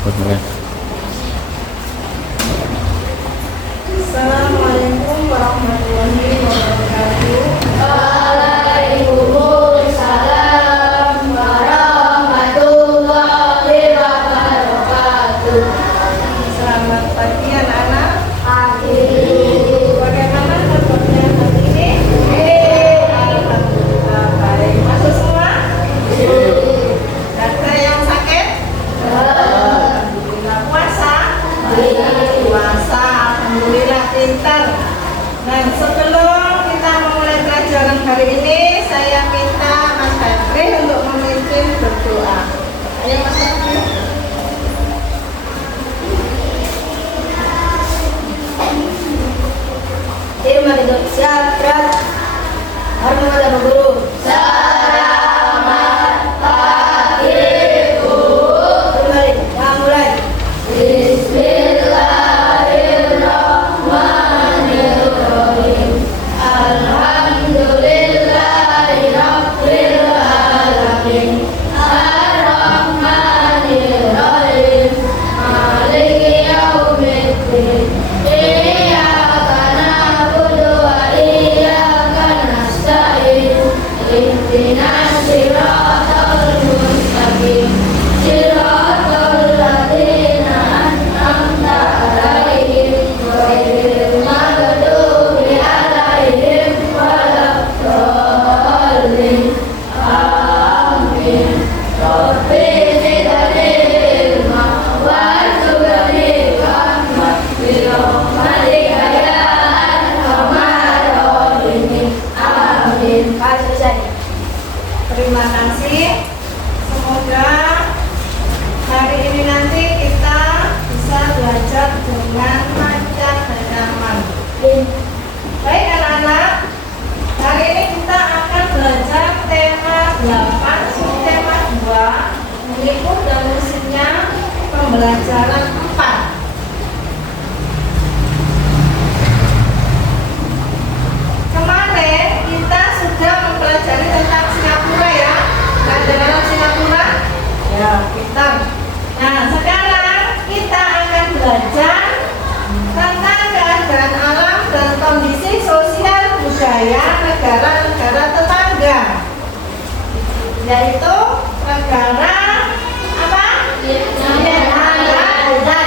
Boleh. Assalamualaikum warahmatullahi wabarakatuh. Waalaikumsalam warahmatullahi wabarakatuh. Selamat pagi anak-anak. Pagi. Bagaimana kabarnya hari ini? Alhamdulillah baik. Masuk semua? Ada yang sakit? Alhamdulillah. Puasa? Puasa. Alhamdulillah pintar. Dan sebelum kita memulai pelajaran hari ini, saya minta Mas Febri untuk memimpin berdoa. Ayo Mas Febri. Terima kasih. Siap. Hormat Bapak Guru. Selamat pagi, Bu. Kembali. Kita mulai. Bismillahirrahmanirrahim. Alhamdulillahirabbil alamin. Ar-Rahmanir-Rahim. Maliki yaumiddin. Iyyaka na'budu wa iyyaka nasta'in. Ihdinas siratal mustaqim. Siratal ladzina an'amta 'alaihim ghairil maghdubi 'alaihim waladdallin. Amin. Rabbi zidni ilma warzuqni rahmah birahmatika ya arhamar rahimin. Amin. Selesai. Terima kasih. Semoga hari ini nanti kita bisa belajar dengan lancar dan nyaman. Baik anak-anak, hari ini kita akan belajar tema 8, subtema 2, meliput dan musiknya pembelajaran 4. Kemarin kita sudah mempelajari tentang Singapura ya. Pelajaran Singapura? Ya, kita. Nah, sekarang kita akan belajar tentang keadaan alam dan kondisi sosial budaya negara-negara tetangga. Yaitu negara apa?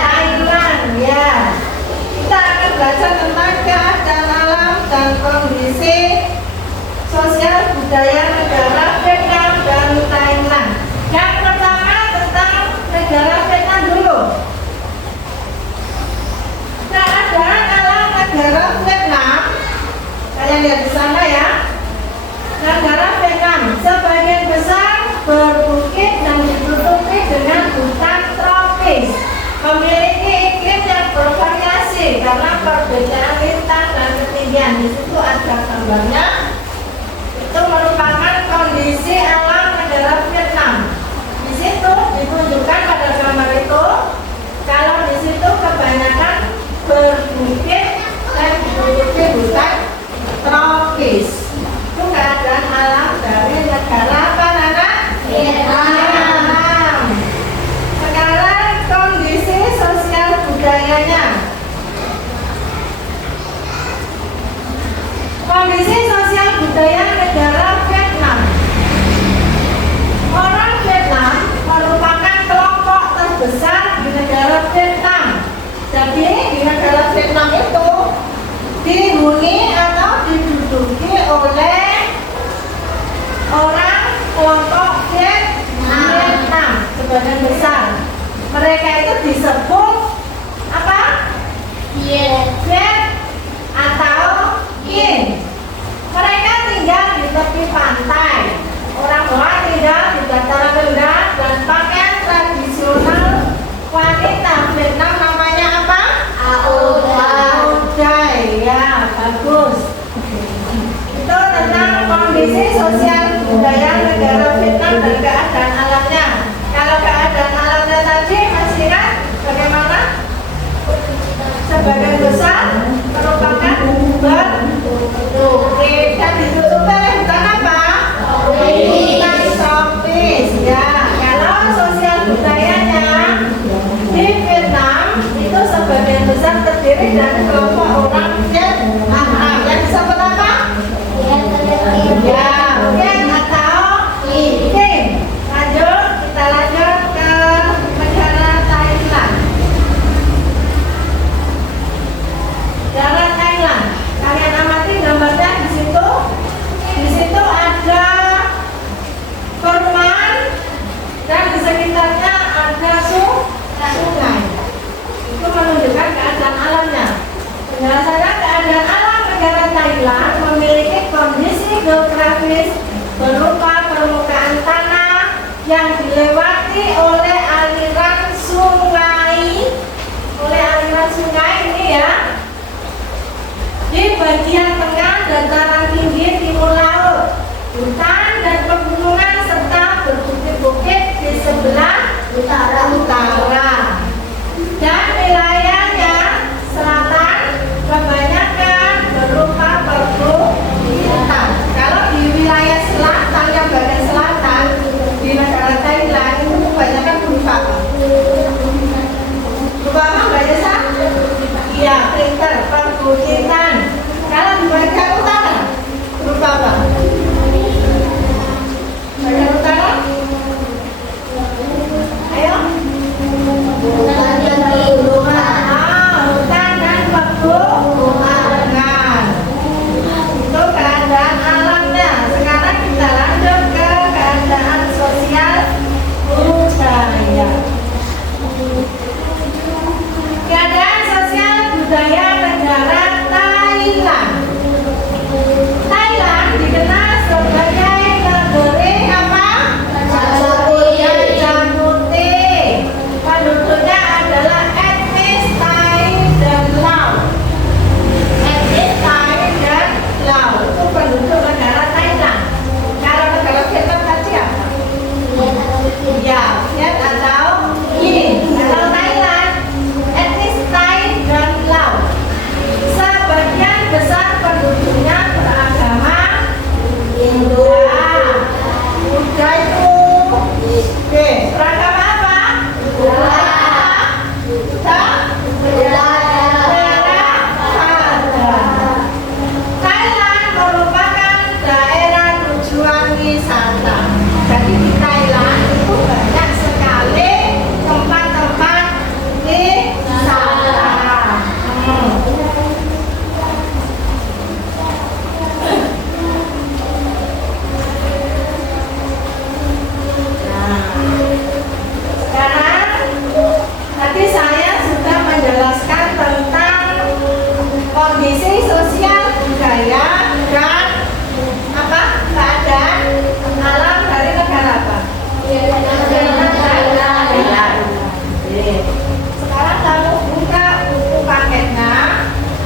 Thailand. Ya. Kita akan belajar tentang keadaan alam dan kondisi sosial budaya negara Vietnam dan Thailand. Yang pertama tentang negara Vietnam dulu. Keadaan alam negara Vietnam, kalian lihat di sana ya. Negara Vietnam sebagian besar berbukit dan ditutupi dengan hutan tropis. Memiliki iklim yang bervariasi karena perbedaan lintang dan ketinggian. Di situ ada gambarnya. Itu merupakan kondisi alam negara Vietnam. Di situ ditunjukkan pada gambar itu kalau di situ kebanyakan berbukit dan ditutupi hutan tropis. Itu keadaan alam dari negara apa, Nana? Vietnam. Sekarang kondisi sosial budayanya. Kondisi sosial budaya negara Vietnam. Orang Vietnam merupakan kelompok terbesar di negara Vietnam. Jadi di negara Vietnam itu dihuni atau diduduki oleh orang kelompok Vietnam sebagian besar. Mereka itu disebut apa? Viet atau Yin. Mereka tinggal di tepi pantai. Orang bawah tinggal di dataran rendah dan pakaian tradisional wanita Vietnam namanya apa? Aodai. Ya, bagus. Itu tentang kondisi sosial budaya negara Vietnam dan keadaan alamnya. Kalau keadaan alamnya tadi masih ingat bagaimana? Sebagian besar merupakan berbukit dan ditutupi oleh hutan apa? Hutan tropis. Ya, kalau sosial budayanya perbukitan. Kalau di bagian utara berupa apa? Bagian utara? Ayo. Hutan dan pegunungan. Hutan dan pegunungan. Itu keadaan alamnya. Sekarang kita lanjut ke keadaan sosial budaya. Keadaan sosial budaya negara Thailand. Thailand dikenal sebagai negeri apa? Jajah putih. Jajah putih. Penduduknya adalah etnis Thai dan Lao. Etnis Thai dan Lao itu penduduk negara Thailand. Kalau negara Vietnam tadi apa? Ya, Viet atau Yin. Kalau Thailand, etnis Thai dan Lao. Sebagian besar penduduknya beragama Hindu. Buddha itu. Oke, beragama apa? Buddha. Thailand merupakan daerah tujuan wisata. Jadi di Thailand itu banyak sekali tempat-tempat wisata. Sekarang tadi saya sudah menjelaskan tentang kondisi sosial budaya dan apa keadaan alam dari negara apa? Thailand. Sekarang kamu buka buku paketnya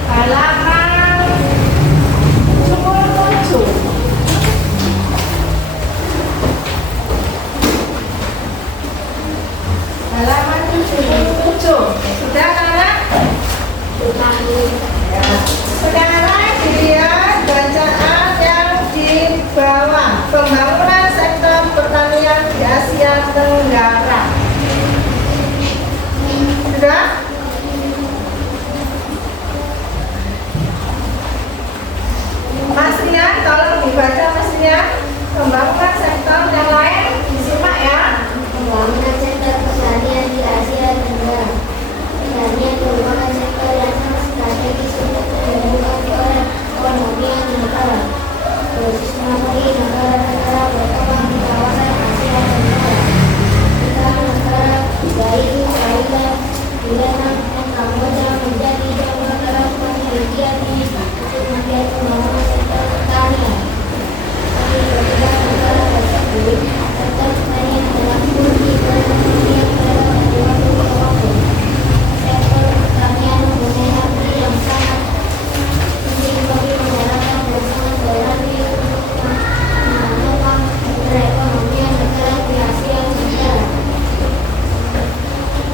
halaman 77. Halaman 77. Sudah anak? Ya. Sekarang dilihat bacaan yang di bawah. Pembangunan sektor pertanian di Asia Tenggara. Sudah? Mas Rian, tolong dibaca Mas Rian. Pembangunan sektor yang lain disimak ya. Pembangunan sektor pertanian di Asia Tenggara. Pertanian merupakan sektor yang sangat strategis untuk mendukung perekonomian negara, khususnya bagi negara-negara berkembang di kawasan Asia Tenggara. Negara-negara yaitu Thailand, Vietnam, dan Kamboja menjadi negara penelitian ini untuk melihat pembangunan sektor pertanian. Bagi ketiga negara tersebut, sektor pertanian adalah kunci perekonomian dalam suatu kawasan. Sektor pertanian mempunyai arti yang sangat penting bagi masyarakat dan sangat berarti untuk menopang perekonomian negara di Asia Tenggara.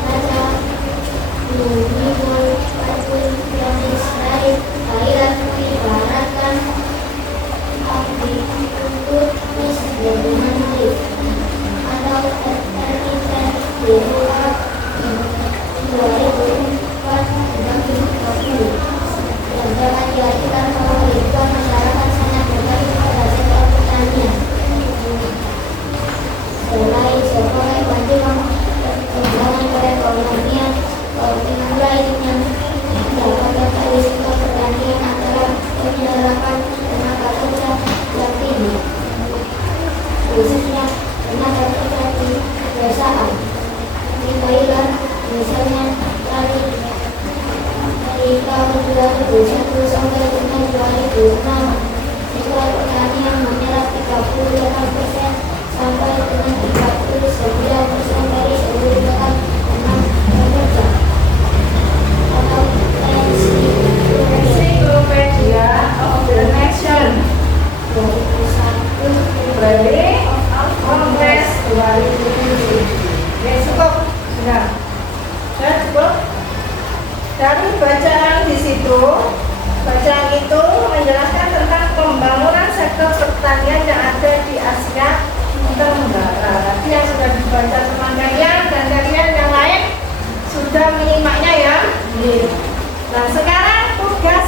Raja Bhumibol Adulyadej Thailand mengibaratkan agrikultur dengan lift atau terlihat di luar 2004 dan 2020 dan dapat diartikan bahwa kehidupan masyarakat sangat bergantung pada sektor pertanian. Selain sebagai bantuan perkembangan perekonomian, kepentingan lain yang dapat terkait sektor pertanian adalah penyerapan tenaga kerja yang tinggi, khususnya tenaga kerja di pedesaan. Di Thailand, misalnya dari tahun 2001 sampai dengan 2006, sektor pertanian menyerap 38% sampai dengan 39% dari seluruh tenaga kerja atau Encyclopedia of the Nation. 2001 Berarti Kongres 2007. Oke, cukup. Sudah. Sudah cukup. Dari bacaan di situ, bacaan itu menjelaskan tentang pembangunan sektor pertanian yang ada di Asia Tenggara. Tadi yang sudah dibaca sama kalian dan kalian yang lain sudah menyimaknya ya. Nah, sekarang tugas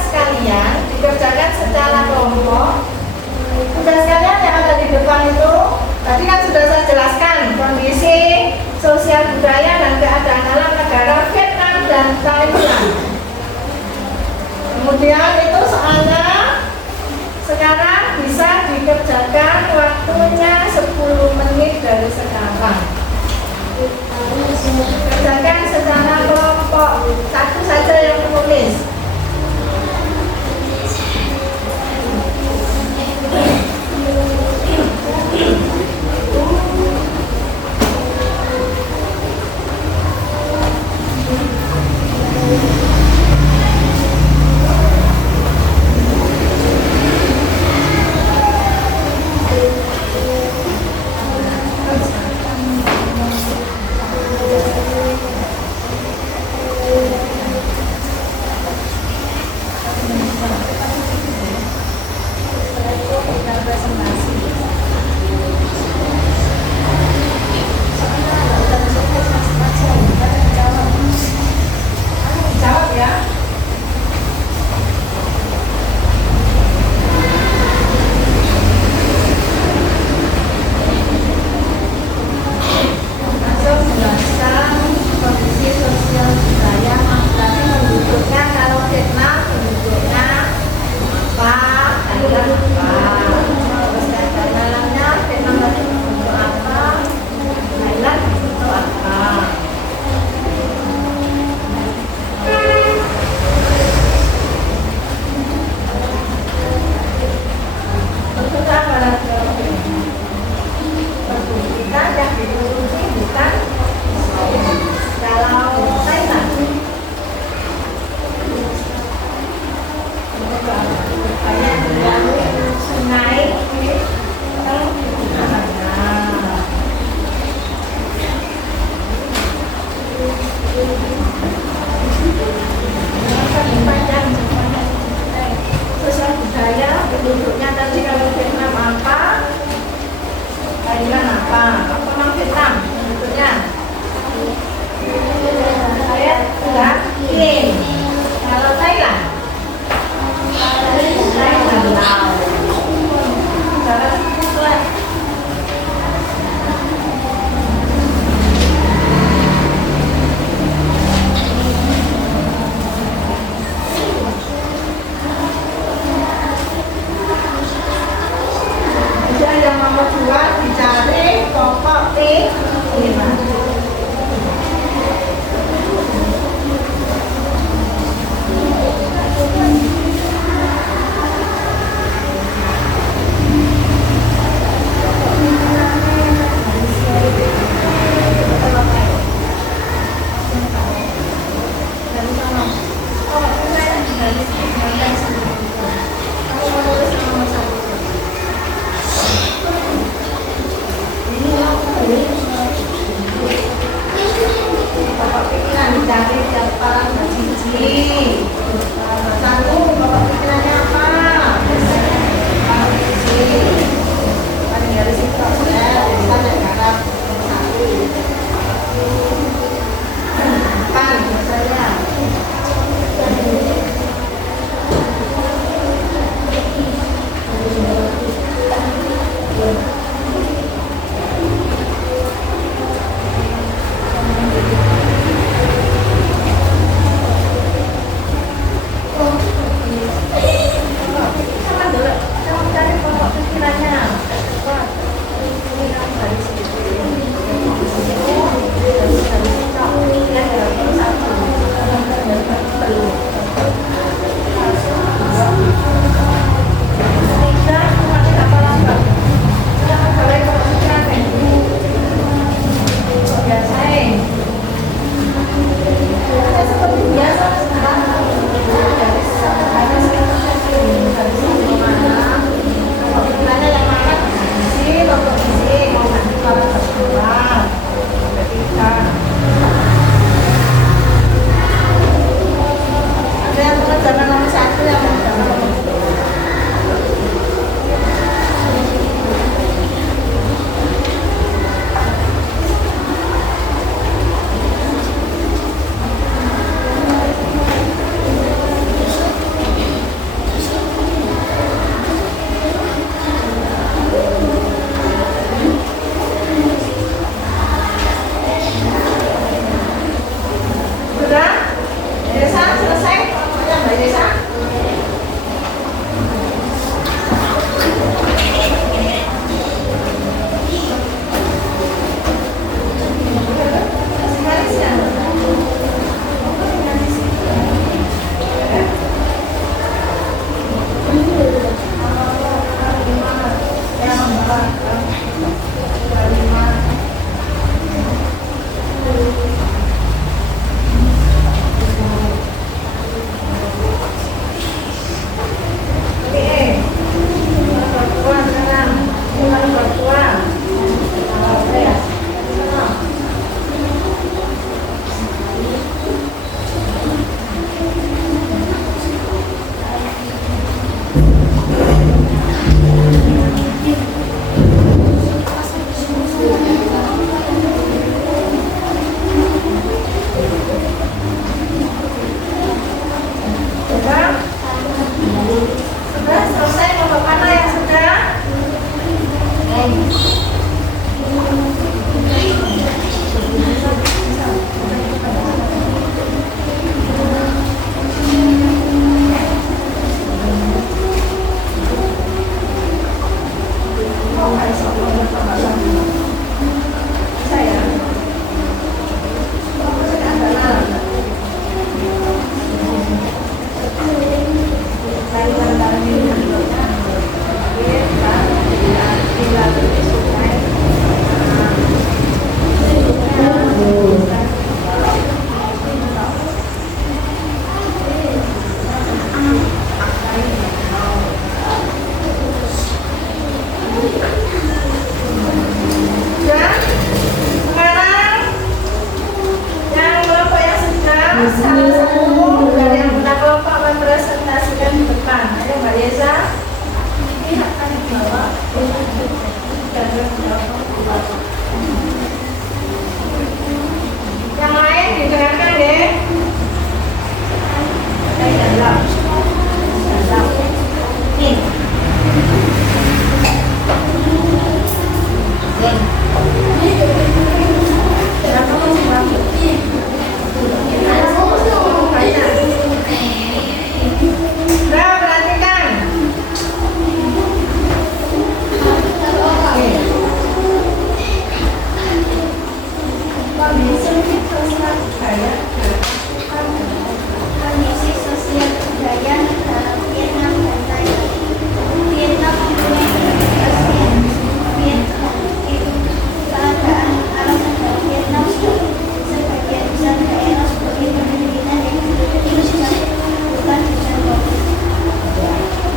kerjakan waktunya 10 menit dari sekarang. Kerjakan secara kelompok, satu saja yang menulis. Jawab ya. Masuk menjelaskan kondisi sosial budaya masing-masing penduduknya. Kalau Vietnam penduduknya apa? Thailand apa? Terus dalamnya Vietnam tadi penduduk apa? Thailand penduduk apa? Sudah pada perbukitan yang dituruti bukan kalau Thailand. Banyak dilalui sungai panjang. Sosial budaya penduduknya tadi kalau Vietnam apa? Thailand apa? Apa memang Vietnam penduduknya? Saya yakin. Kalau Thailand? Thailand Laos. Cara sesuai. Kemudian yang nomor 2 dicari pokok P5. Bapak pikiran dicari siapa? Cici. Satu, bapak pikirannya apa? Bapak Cici. Paling dari situ ya, bisa dan garap. Satu. Pan, saya. salah satu dari anggota kelompok mempresentasikan di depan. Ayo Mbak Yeza. Ini akan dibawa. Yang lain didengarkan deh. Dalam. Ini. Nah, perhatikan. Kondisi sosial budaya negara Vietnam dan Thailand. Vietnam mempunyai kebiasaan keadaan alam negara Vietnam sebagian besar daerah sebagai perbukitan yang bukan hujan batu.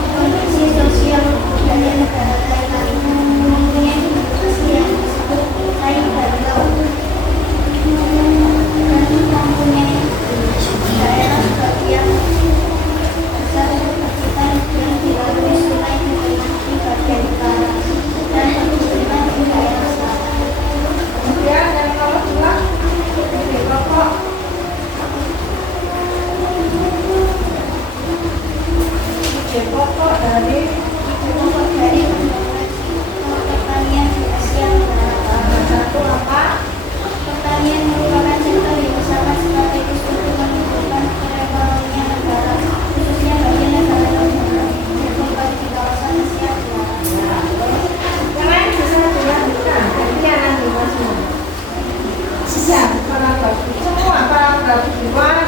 Kondisi sosial budaya negara Thailand mempunyai kebiasaan yang disebut Thai Bantao dan mempunyai daerah sebagian besar perbukitan yang dilalui sungai di bagian utara dan perbukitan di daerah selatan. Kemudian yang nomor 2 di kelompok pokok dari Kelompok dari pertanian di Asia Tenggara. satu apa? Pertanian merupakan sektor yang sangat strategis untuk menumbuhkan perekonomian negara, khususnya bagi negara yang berkembang di kawasan Asia Tenggara. Yang lain bisa dilanjutkan. Gantian nanti Mas. Siap. Paragraf semua paragraf 2